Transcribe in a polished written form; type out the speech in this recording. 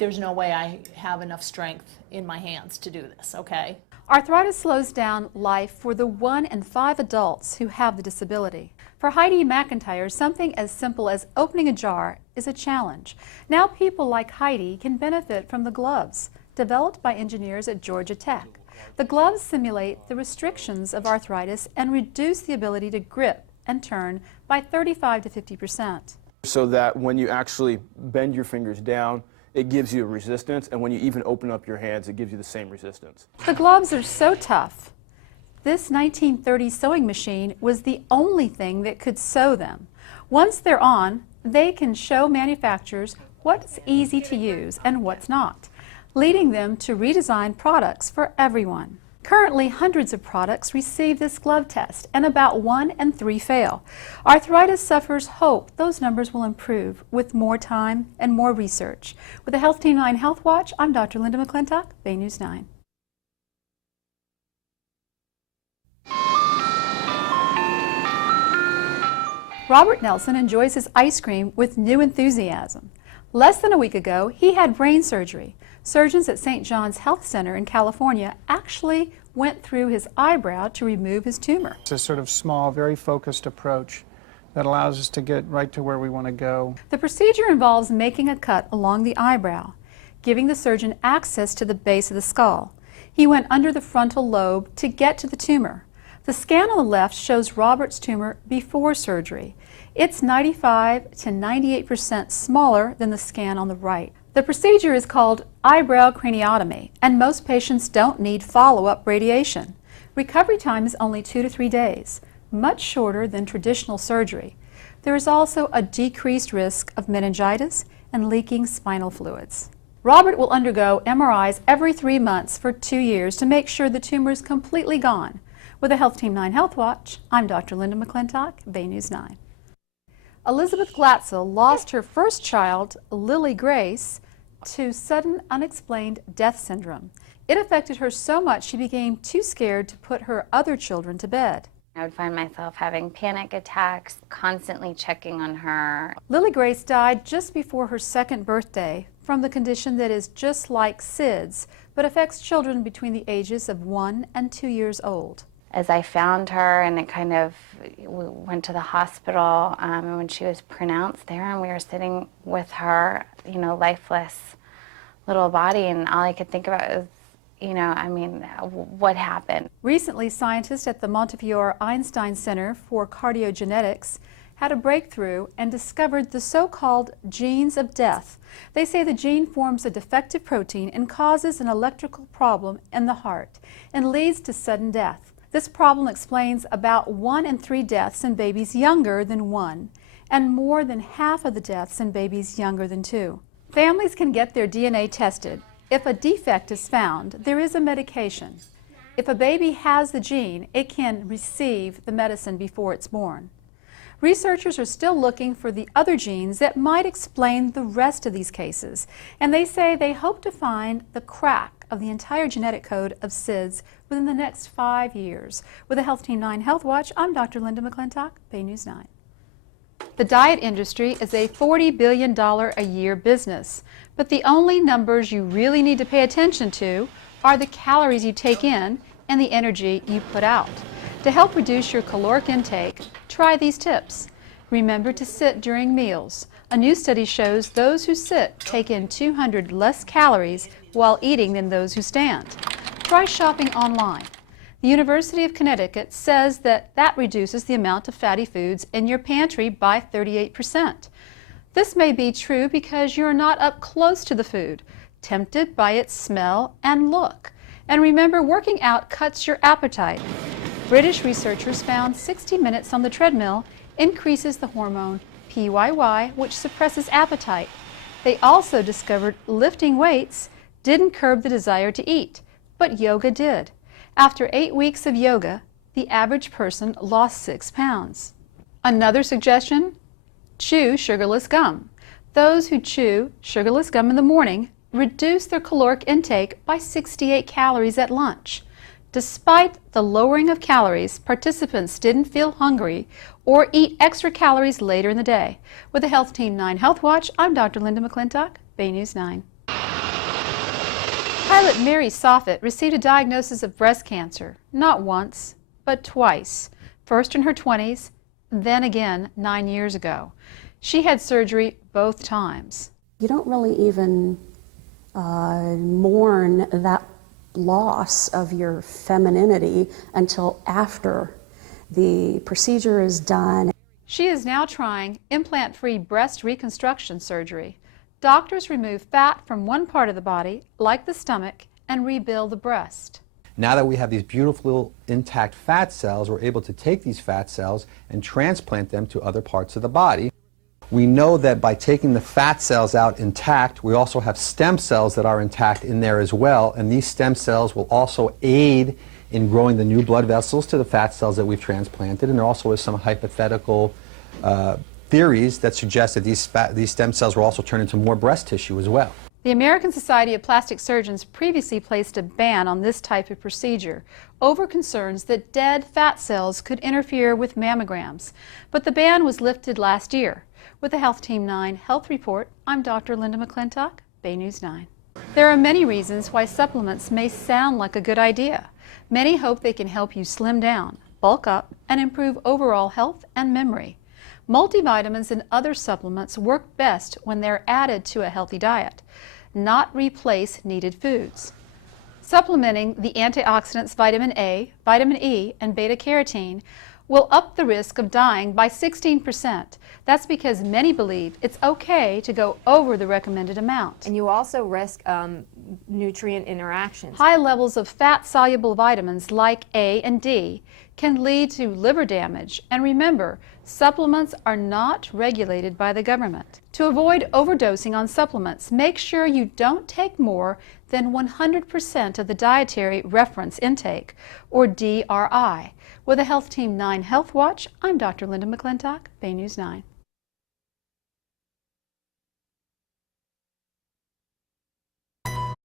there's no way I have enough strength in my hands to do this, okay? Arthritis slows down life for the 1 in 5 adults who have the disability. For Heidi McClintock, something as simple as opening a jar is a challenge. Now people like Heidi can benefit from the gloves developed by engineers at Georgia Tech. The gloves simulate the restrictions of arthritis and reduce the ability to grip and turn by 35 to 50%. So that when you actually bend your fingers down, it gives you a resistance, and when you even open up your hands, it gives you the same resistance. The gloves are so tough. This 1930 sewing machine was the only thing that could sew them. Once they're on, they can show manufacturers what's easy to use and what's not, leading them to redesign products for everyone. Currently, hundreds of products receive this glove test, and about 1 in 3 fail. Arthritis sufferers hope those numbers will improve with more time and more research. With the Health Team 9 Health Watch, I'm Dr. Linda McClintock, Bay News 9. Robert Nelson enjoys his ice cream with new enthusiasm. Less than a week ago, he had brain surgery. Surgeons at St. John's Health Center in California actually went through his eyebrow to remove his tumor. It's a sort of small, very focused approach that allows us to get right to where we want to go. The procedure involves making a cut along the eyebrow, giving the surgeon access to the base of the skull. He went under the frontal lobe to get to the tumor. The scan on the left shows Robert's tumor before surgery. It's 95 to 98% smaller than the scan on the right. The procedure is called eyebrow craniotomy, and most patients don't need follow-up radiation. Recovery time is only 2 to 3 days, much shorter than traditional surgery. There is also a decreased risk of meningitis and leaking spinal fluids. Robert will undergo MRIs every 3 months for 2 years to make sure the tumor is completely gone. With the Health Team 9 Health Watch, I'm Dr. Linda McClintock, Bay News 9. Elizabeth Glatzel lost her first child, Lily Grace, to sudden unexplained death syndrome. It affected her so much she became too scared to put her other children to bed. I would find myself having panic attacks, constantly checking on her. Lily Grace died just before her 2nd birthday from the condition that is just like SIDS, but affects children between the ages of 1 and 2 years old. As I found her, and we went to the hospital, and when she was pronounced there, and we were sitting with her, lifeless little body, and all I could think about was, what happened? Recently, scientists at the Montefiore Einstein Center for Cardiogenetics had a breakthrough and discovered the so-called genes of death. They say the gene forms a defective protein and causes an electrical problem in the heart and leads to sudden death. This problem explains about 1 in 3 deaths in babies younger than 1, and more than half of the deaths in babies younger than 2. Families can get their DNA tested. If a defect is found, there is a medication. If a baby has the gene, it can receive the medicine before it's born. Researchers are still looking for the other genes that might explain the rest of these cases, and they say they hope to find the crack of the entire genetic code of SIDS within the next 5 years. With the Health Team 9 Health Watch, I'm Dr. Linda McClintock, Bay News 9. The diet industry is a $40 billion a year business, but the only numbers you really need to pay attention to are the calories you take in and the energy you put out. To help reduce your caloric intake, try these tips. Remember to sit during meals. A new study shows those who sit take in 200 less calories while eating than those who stand. Try shopping online. The University of Connecticut says that reduces the amount of fatty foods in your pantry by 38%. This may be true because you're not up close to the food, tempted by its smell and look. And remember, working out cuts your appetite. British researchers found 60 minutes on the treadmill increases the hormone PYY, which suppresses appetite. They also discovered lifting weights didn't curb the desire to eat, but yoga did. After 8 weeks of yoga, the average person lost 6 pounds. Another suggestion? Chew sugarless gum. Those who chew sugarless gum in the morning reduce their caloric intake by 68 calories at lunch. Despite the lowering of calories, participants didn't feel hungry or eat extra calories later in the day. With the Health Team 9 Health Watch, I'm Dr. Linda McClintock, Bay News 9. Pilot Mary Soffit received a diagnosis of breast cancer, not once, but twice, first in her 20s, then again 9 years ago. She had surgery both times. You don't really even mourn that loss of your femininity until after the procedure is done. She is now trying implant-free breast reconstruction surgery. Doctors remove fat from one part of the body, like the stomach, and rebuild the breast. Now that we have these beautiful intact fat cells, we're able to take these fat cells and transplant them to other parts of the body. We know that by taking the fat cells out intact, we also have stem cells that are intact in there as well, and these stem cells will also aid in growing the new blood vessels to the fat cells that we've transplanted, and there also is some hypothetical theories that suggest that these stem cells will also turn into more breast tissue as well. The American Society of Plastic Surgeons previously placed a ban on this type of procedure over concerns that dead fat cells could interfere with mammograms, but the ban was lifted last year. With the Health Team 9 Health Report, I'm Dr. Linda McClintock, Bay News 9. There are many reasons why supplements may sound like a good idea. Many hope they can help you slim down, bulk up, and improve overall health and memory. Multivitamins and other supplements work best when they're added to a healthy diet, not replace needed foods. Supplementing the antioxidants vitamin A, vitamin E, and beta-carotene will up the risk of dying by 16%. That's because many believe it's okay to go over the recommended amount. And you also risk nutrient interactions. High levels of fat-soluble vitamins like A and D can lead to liver damage. And remember, supplements are not regulated by the government. To avoid overdosing on supplements, make sure you don't take more than 100% of the dietary reference intake, or DRI. With a Health Team 9 Health Watch, I'm Dr. Linda McClintock, Bay News 9.